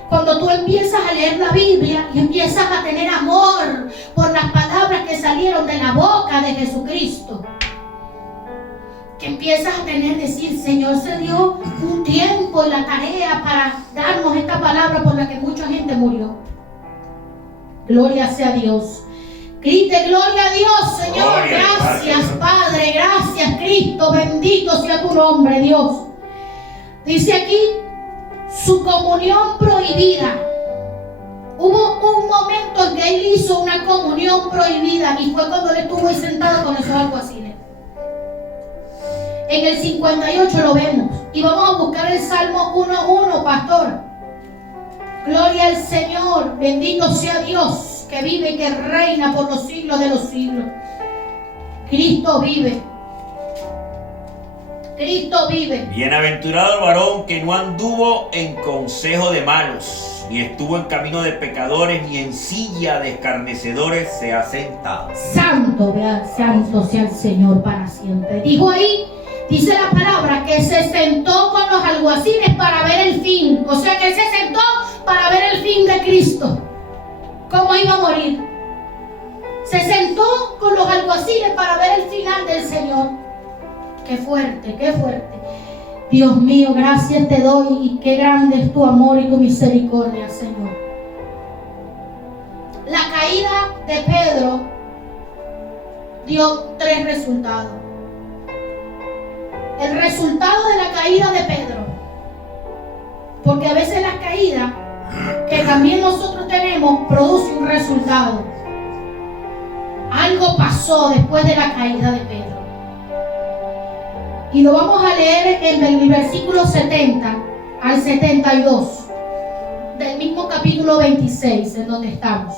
Cuando tú empiezas a leer la Biblia y empiezas a tener amor por las palabras que salieron de la boca de Jesucristo. Que empiezas a decir, Señor se dio un tiempo y la tarea para darnos esta palabra por la que mucha gente murió. Gloria sea a Dios. Grite gloria a Dios, Señor. Gloria, gracias, gracias, Padre. Gracias, Cristo. Bendito sea tu nombre, Dios. Dice aquí, su comunión prohibida. Hubo un momento en que él hizo una comunión prohibida y fue cuando él estuvo ahí sentado con esos alguaciles. En el 58 lo vemos. Y vamos a buscar el Salmo 1:1, pastor. Gloria al Señor. Bendito sea Dios, que vive y que reina por los siglos de los siglos. Cristo vive. Cristo vive. Bienaventurado el varón que no anduvo en consejo de malos, ni estuvo en camino de pecadores, ni en silla de escarnecedores se ha sentado. Santo sea el Señor para siempre. Dijo ahí, dice la palabra, que se sentó con los alguaciles para ver el fin. O sea que él se sentó para ver el fin de Cristo. ¿Cómo iba a morir? Se sentó con los alguaciles para ver el final del Señor. Qué fuerte, qué fuerte. Dios mío, gracias te doy y qué grande es tu amor y tu misericordia, Señor. La caída de Pedro dio 3 resultados. El resultado de la caída de Pedro, porque a veces la caída que también nosotros tenemos produce un resultado. Algo pasó después de la caída de Pedro. Y lo vamos a leer en el versículo 70 al 72 del mismo capítulo 26 en donde estamos.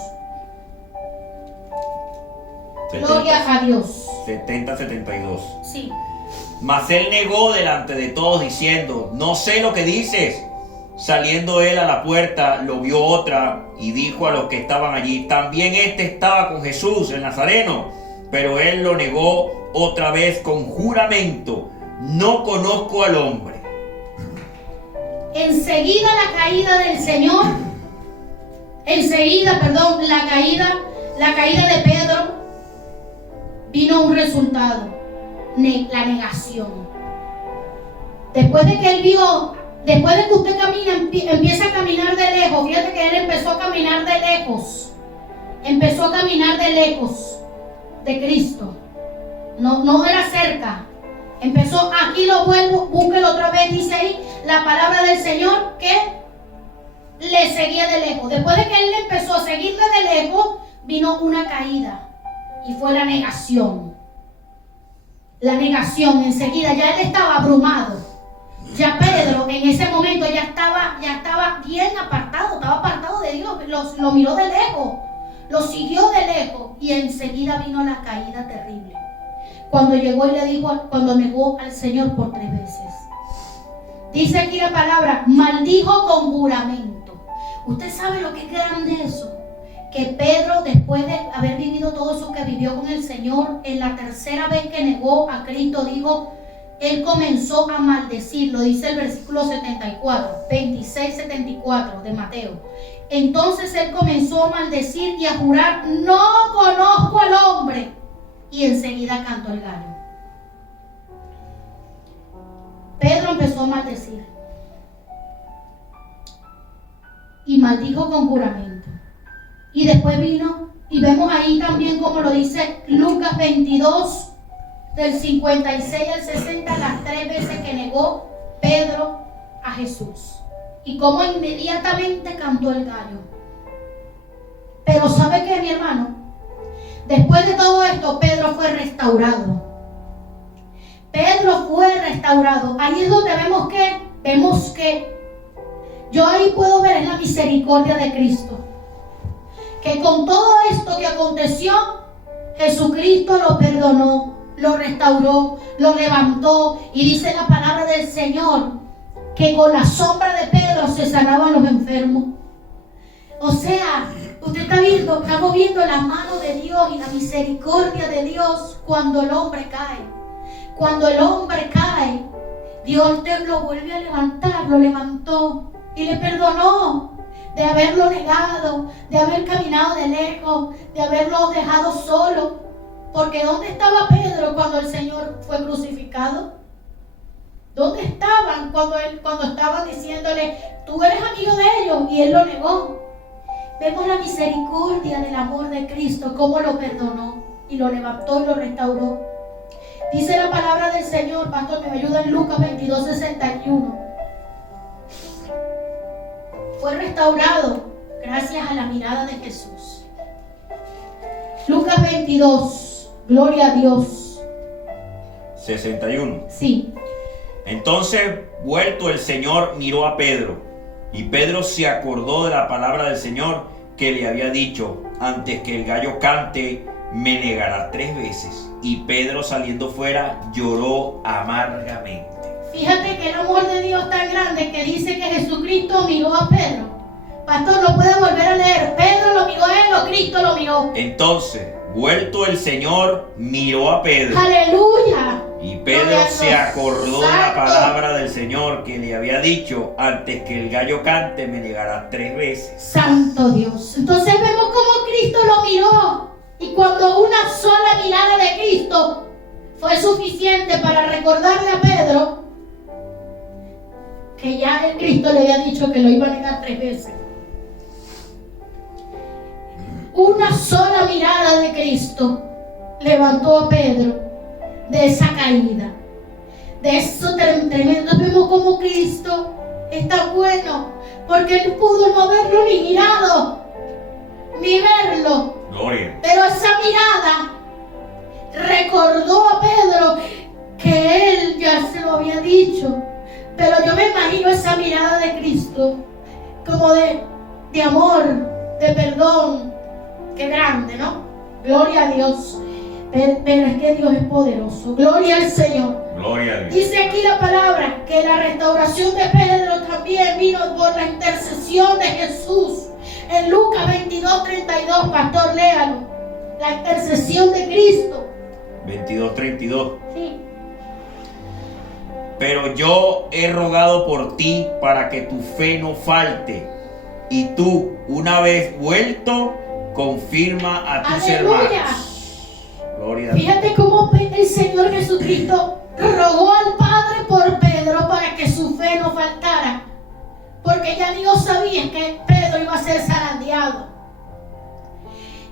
Gloria a Dios. 70-72. Sí. Mas él negó delante de todos diciendo, no sé lo que dices. Saliendo él a la puerta, lo vio otra y dijo a los que estaban allí, también este estaba con Jesús el Nazareno. Pero él lo negó otra vez con juramento, no conozco al hombre. Enseguida la caída del Señor, la caída de Pedro, vino un resultado, la negación. Después de que él vio, después de que usted camina, empieza a caminar de lejos, fíjate que él empezó a caminar de lejos, de Cristo, no era cerca. Empezó, aquí lo vuelvo, búsquelo otra vez, dice ahí, la palabra del Señor que le seguía de lejos. Después de que él empezó a seguirle de lejos, vino una caída y fue la negación. La negación, enseguida, ya él estaba abrumado. Ya Pedro en ese momento ya estaba bien apartado, estaba apartado de Dios, lo miró de lejos, lo siguió de lejos y enseguida vino la caída terrible. Cuando llegó y le dijo, cuando negó al Señor por 3 veces. Dice aquí la palabra, maldijo con juramento. Usted sabe lo que es grande eso. Que Pedro, después de haber vivido todo eso que vivió con el Señor, en la tercera vez que negó a Cristo, dijo, él comenzó a maldecir. Lo dice el versículo 26-74 de Mateo. Entonces él comenzó a maldecir y a jurar, no conozco al hombre. Y enseguida cantó el gallo. Pedro empezó a maldecir y maldijo con juramento. Y después vino, y vemos ahí también como lo dice Lucas 22, del 56 al 60, las 3 veces que negó Pedro a Jesús. Y cómo inmediatamente cantó el gallo. Pero ¿sabe qué, mi hermano? Después de todo esto, Pedro fue restaurado. Pedro fue restaurado. Ahí es donde vemos que yo ahí puedo ver la misericordia de Cristo. Que con todo esto que aconteció, Jesucristo lo perdonó, lo restauró, lo levantó. Y dice la palabra del Señor que con la sombra de Pedro se sanaban los enfermos. O sea, usted está viendo, estamos viendo la mano de Dios y la misericordia de Dios cuando el hombre cae. Cuando el hombre cae, Dios te lo vuelve a levantar, lo levantó y le perdonó de haberlo negado, de haber caminado de lejos, de haberlo dejado solo. Porque ¿dónde estaba Pedro cuando el Señor fue crucificado? ¿Dónde estaban cuando estaban diciéndole, tú eres amigo de ellos? Y él lo negó. Vemos la misericordia del amor de Cristo, cómo lo perdonó y lo levantó y lo restauró. Dice la palabra del Señor, pastor, me ayuda en Lucas 22:61. Fue restaurado gracias a la mirada de Jesús. Lucas 22, gloria a Dios. 61. Sí. Entonces, vuelto el Señor, miró a Pedro, y Pedro se acordó de la palabra del Señor que le había dicho, antes que el gallo cante, me negará 3 veces. Y Pedro, saliendo fuera, lloró amargamente. Fíjate que el amor de Dios tan grande que dice que Jesucristo miró a Pedro. Pastor, ¿lo puede volver a leer? ¿Pedro lo miró a él o Cristo lo miró? Entonces, vuelto el Señor, miró a Pedro. ¡Aleluya! Y Pedro se acordó de la palabra del Señor que le había dicho, antes que el gallo cante, me negará 3 veces. Santo Dios. Entonces vemos cómo Cristo lo miró. Y cuando una sola mirada de Cristo fue suficiente para recordarle a Pedro que ya el Cristo le había dicho que lo iba a negar 3 veces. Una sola mirada de Cristo levantó a Pedro de esa caída, de eso tremendo. Vemos como Cristo está bueno, porque él pudo no verlo ni mirado, ni verlo. Gloria. Pero esa mirada recordó a Pedro que él ya se lo había dicho. Pero yo me imagino esa mirada de Cristo como de amor, de perdón. Qué grande, ¿no? Gloria a Dios. Pero es que Dios es poderoso. Gloria al Señor. Gloria a Dios. Dice aquí la palabra que la restauración de Pedro también vino por la intercesión de Jesús. En Lucas 22:32, pastor, léalo. La intercesión de Cristo. 22:32. Sí. Pero yo he rogado por ti para que tu fe no falte. Y tú, una vez vuelto, confirma a tus ¡Aleluya! hermanos. Gloria a Dios. Fíjate cómo el Señor Jesucristo rogó al Padre por Pedro para que su fe no faltara. Porque ya Dios sabía que Pedro iba a ser zarandeado.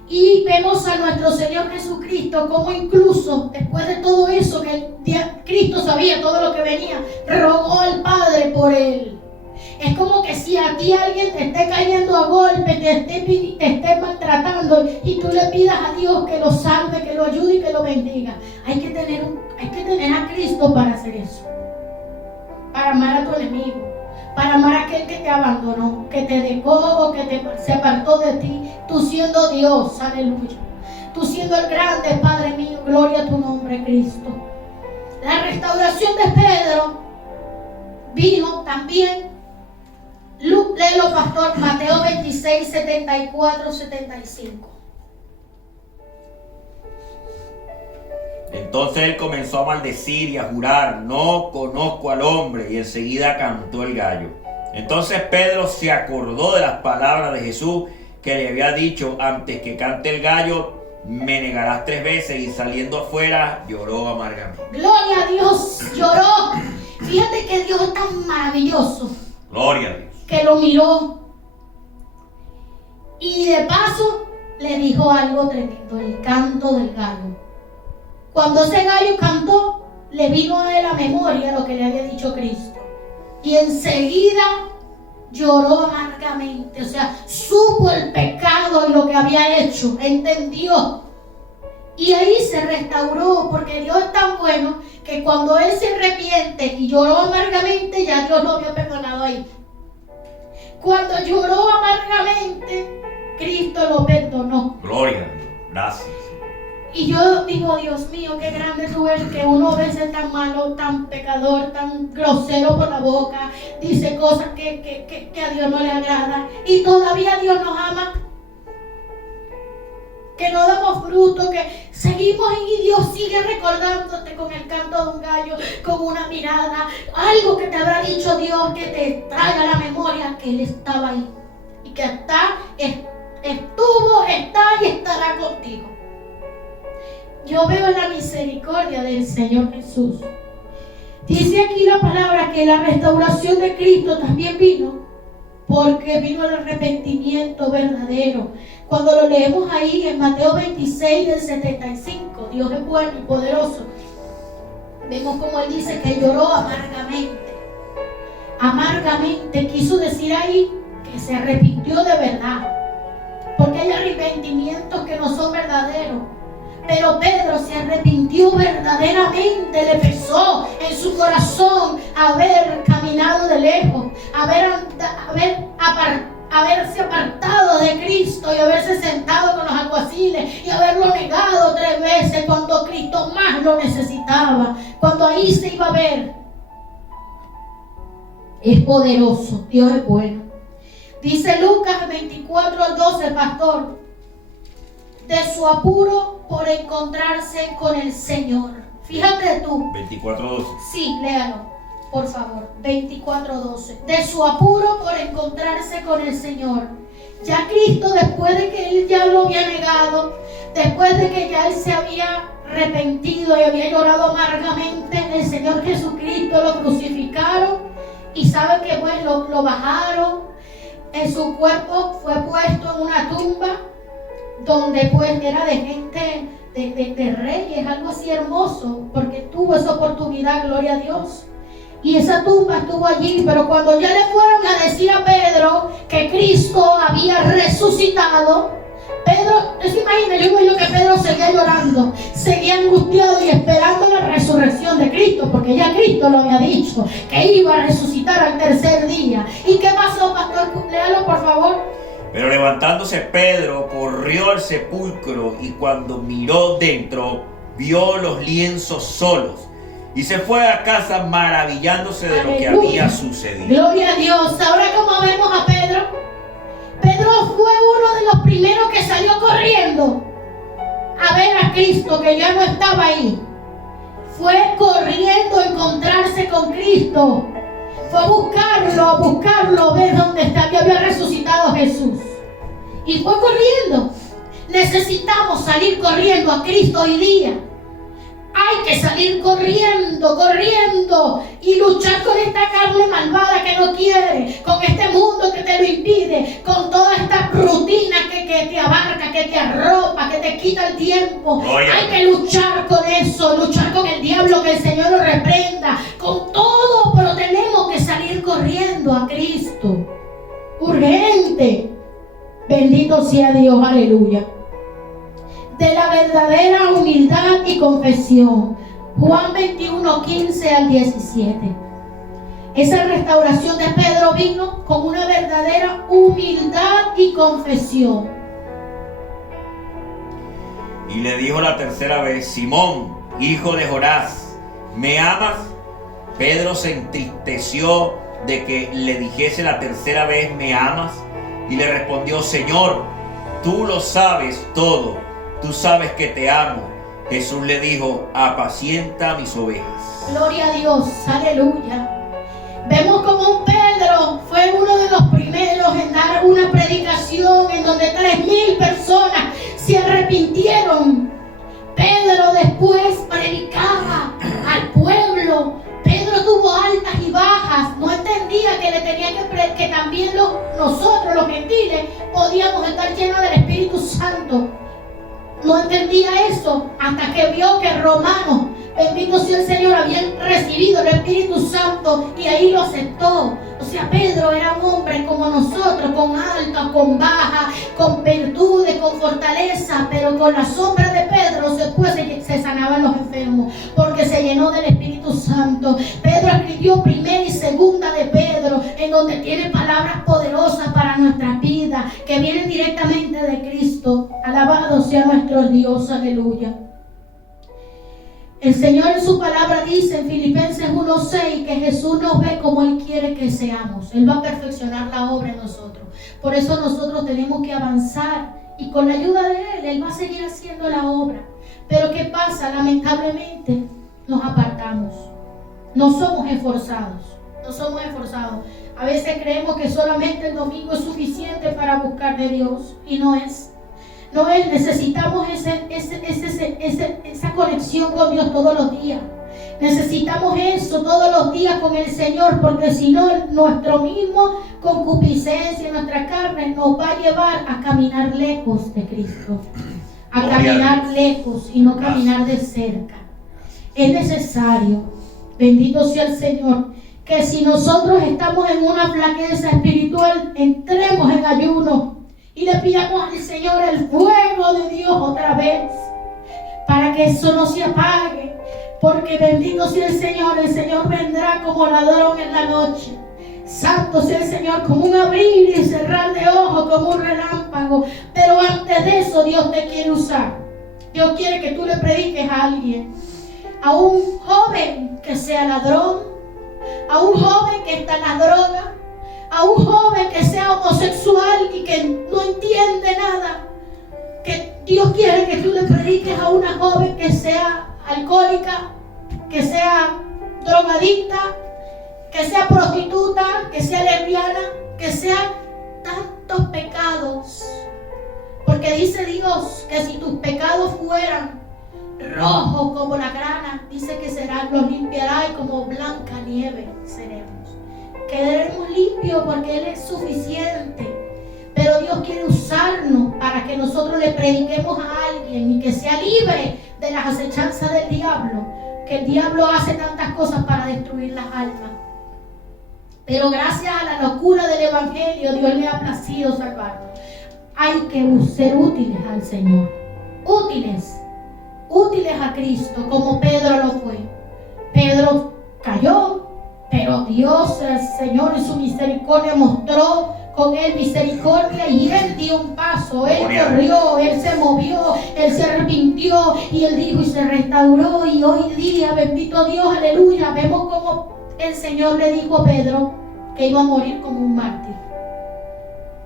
Y vemos a nuestro Señor Jesucristo como incluso después de todo eso, que Cristo sabía todo lo que venía, rogó al Padre por él. Es como que si a ti alguien te esté cayendo a golpe, te esté maltratando y tú le pidas a Dios que lo salve, que lo ayude y que lo bendiga. Hay que tener a Cristo para hacer eso. Para amar a tu enemigo. Para amar a aquel que te abandonó, que te dejó o que se apartó de ti. Tú siendo Dios, aleluya. Tú siendo el grande Padre mío, gloria a tu nombre, Cristo. La restauración de Pedro vino también. Léelo, pastor, Mateo 26, 74, 75. Entonces él comenzó a maldecir y a jurar, no conozco al hombre, y enseguida cantó el gallo. Entonces Pedro se acordó de las palabras de Jesús que le había dicho, antes que cante el gallo, me negarás 3 veces, y saliendo afuera lloró amargamente. Gloria a Dios, lloró. Fíjate que Dios es tan maravilloso. Gloria a Dios. Que lo miró. Y de paso le dijo algo tremendo, el canto del gallo. Cuando ese gallo cantó, le vino a él a memoria lo que le había dicho Cristo. y enseguida lloró amargamente. O sea, supo el pecado y lo que había hecho, entendió. Y ahí se restauró, porque Dios es tan bueno que cuando él se arrepiente y lloró amargamente, ya Dios lo había perdonado ahí. Cuando lloró amargamente, Cristo lo perdonó. Gloria a Dios. Gracias. Y yo digo, Dios mío, qué grande tú eres, que uno a veces tan malo, tan pecador, tan grosero por la boca, dice cosas que a Dios no le agrada, y todavía Dios nos ama, que no damos fruto, que seguimos y Dios sigue recordándote con el canto de un gallo, con una mirada, algo que te habrá dicho Dios, que te traiga a la memoria que Él estaba ahí, y que estuvo, está y estará contigo. Yo veo la misericordia del Señor Jesús. Dice aquí la palabra que la restauración de Cristo también vino porque vino el arrepentimiento verdadero. Cuando lo leemos ahí en Mateo 26 del 75, Dios es bueno y poderoso. Vemos como Él dice que lloró amargamente. Amargamente quiso decir ahí que se arrepintió de verdad. Porque hay arrepentimientos que no son verdaderos. Pero Pedro se arrepintió verdaderamente, le pesó en su corazón haber caminado de lejos, haberse apartado de Cristo y haberse sentado con los alguaciles y haberlo negado 3 veces cuando Cristo más lo necesitaba, cuando ahí se iba a ver. Es poderoso, Dios es bueno. Dice Lucas 24:12, pastor, de su apuro por encontrarse con el Señor. Fíjate tú. 24:12. Sí, léalo, por favor. 24:12. De su apuro por encontrarse con el Señor. Ya Cristo, después de que Él ya lo había negado, después de que ya Él se había arrepentido y había llorado amargamente, el Señor Jesucristo lo crucificaron y saben que pues lo bajaron. En su cuerpo fue puesto en una tumba donde pues era de gente, de reyes, algo así hermoso, porque tuvo esa oportunidad, gloria a Dios. Y esa tumba estuvo allí, pero cuando ya le fueron a decir a Pedro que Cristo había resucitado, Pedro, se imagina, yo imagino que Pedro seguía llorando, seguía angustiado y esperando la resurrección de Cristo, porque ya Cristo lo había dicho, que iba a resucitar al 3er día. ¿Y qué pasó, pastor? Léalo, por favor. Pero levantándose Pedro, corrió al sepulcro y cuando miró dentro, vio los lienzos solos y se fue a casa maravillándose de lo que había sucedido. Gloria a Dios. Ahora, como vemos a Pedro, Pedro fue uno de los primeros que salió corriendo a ver a Cristo, que ya no estaba ahí. Fue corriendo a encontrarse con Cristo. Fue a buscarlo, ver dónde está, que había resucitado Jesús. Y fue corriendo. Necesitamos salir corriendo a Cristo hoy día. Hay que salir corriendo y luchar con esta carne malvada que no quiere, con este mundo que te lo impide, con toda esta rutina que te abarca, que te arropa, que te quita el tiempo. Hay que luchar con eso, luchar con el diablo, que el Señor lo reprenda, con todo, pero tenemos que salir corriendo a Cristo. Urgente. Bendito sea Dios, aleluya. De la verdadera humildad y confesión. Juan 21:15 al 17. Esa restauración de Pedro vino con una verdadera humildad y confesión. Y le dijo la 3.ª vez: Simón, hijo de Jonás, ¿me amas? Pedro se entristeció de que le dijese la 3.ª vez: ¿me amas? Y le respondió: Señor, tú lo sabes todo, tú sabes que te amo. Jesús le dijo: apacienta mis ovejas. Gloria a Dios, aleluya. Vemos como un Pedro fue uno de los primeros en dar una predicación en donde 3.000 personas se arrepintieron. Pedro después predicaba al pueblo. Pedro tuvo altas y bajas, no entendía que le tenía que también nosotros los gentiles podíamos estar llenos del Espíritu Santo. No entendía eso hasta que vio que Romanos bendito sea el Señor, habían recibido el Espíritu Santo y ahí lo aceptó. O sea, Pedro era un hombre como nosotros, con alta, con baja, con virtudes, con fortaleza, pero con la sombra de Pedro después se sanaban los enfermos, porque se llenó del Espíritu Santo. Pedro escribió primera y segunda de Pedro, en donde tiene palabras poderosas para nuestra vida, que vienen directamente de Cristo. Alabado sea nuestro Dios, aleluya. El Señor en su palabra dice en Filipenses 1:6 que Jesús nos ve como Él quiere que seamos. Él va a perfeccionar la obra en nosotros. Por eso nosotros tenemos que avanzar y con la ayuda de Él va a seguir haciendo la obra. Pero ¿qué pasa? Lamentablemente nos apartamos. No somos esforzados. No somos esforzados. A veces creemos que solamente el domingo es suficiente para buscar de Dios y no es. No es, necesitamos esa conexión con Dios todos los días. Necesitamos eso todos los días con el Señor, porque si no, nuestro mismo concupiscencia, nuestra carne nos va a llevar a caminar lejos de Cristo, a caminar lejos y no caminar de cerca. Es necesario, bendito sea el Señor, que si nosotros estamos en una flaqueza espiritual, entremos en ayuno y le pidamos al Señor el fuego de Dios otra vez, para que eso no se apague, porque bendito sea el Señor vendrá como ladrón en la noche. Santo sea el Señor, como un abrir y cerrar de ojos, como un relámpago. Pero antes de eso Dios te quiere usar. Dios quiere que tú le prediques a alguien, a un joven que sea ladrón, a un joven que está en la droga, a un joven que sea homosexual y que no entiende nada. Que Dios quiere que tú le prediques a una joven que sea alcohólica, que sea drogadicta, que sea prostituta, que sea lesbiana, que sea tantos pecados. Porque dice Dios que si tus pecados fueran rojos como la grana, dice que los limpiará y como blanca nieve seremos. Quedaremos limpios porque Él es suficiente. Pero Dios quiere usarnos para que nosotros le prediquemos a alguien y que sea libre de las acechanzas del diablo. Que el diablo hace tantas cosas para destruir las almas. Pero gracias a la locura del Evangelio, Dios le ha placido salvarnos. Hay que ser útiles al Señor. Útiles a Cristo, como Pedro lo fue. Pedro cayó, pero Dios, el Señor en su misericordia mostró con Él misericordia y Él dio un paso, Él corrió, Él se movió, Él se arrepintió y Él dijo y se restauró. Y hoy día, bendito Dios, aleluya, vemos como el Señor le dijo a Pedro que iba a morir como un mártir.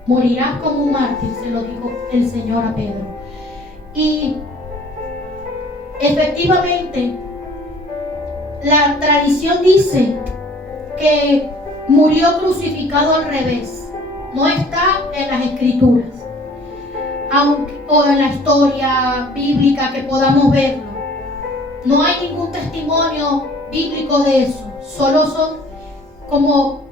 Morirás como un mártir, se lo dijo el Señor a Pedro. Y efectivamente, la tradición dice que murió crucificado al revés. No está en las escrituras, o en la historia bíblica que podamos verlo. No hay ningún testimonio bíblico de eso. Solo son como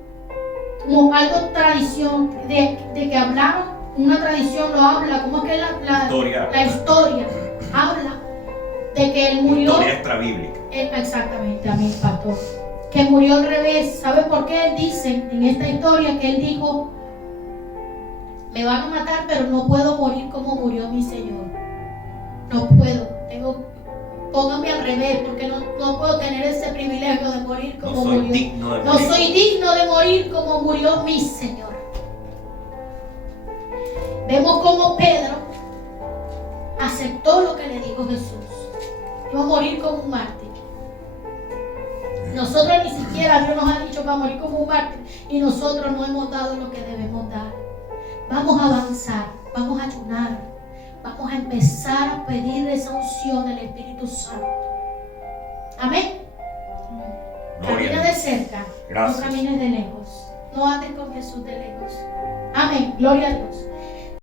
algo tradición de que hablaron. Una tradición lo habla. ¿Cómo es que la historia habla de que él murió? Historia extrabíblica. Exactamente, amén, pastor. Que murió al revés. ¿Sabe por qué? Dicen en esta historia que él dijo: me van a matar, pero no puedo morir como murió mi Señor. No puedo. Póngame al revés, porque no puedo tener ese privilegio de morir como murió. No soy digno de morir como murió mi Señor. Vemos cómo Pedro aceptó lo que le dijo Jesús. Iba a morir como un mártir. Nosotros ni siquiera Dios nos ha dicho que va a morir como un mártir, y nosotros no hemos dado lo que debemos dar. Vamos a avanzar, vamos a ayunar, vamos a empezar a pedir esa unción del Espíritu Santo. Amén. Camina de cerca, no camines de lejos. No andes con Jesús de lejos. Amén. Gloria a Dios.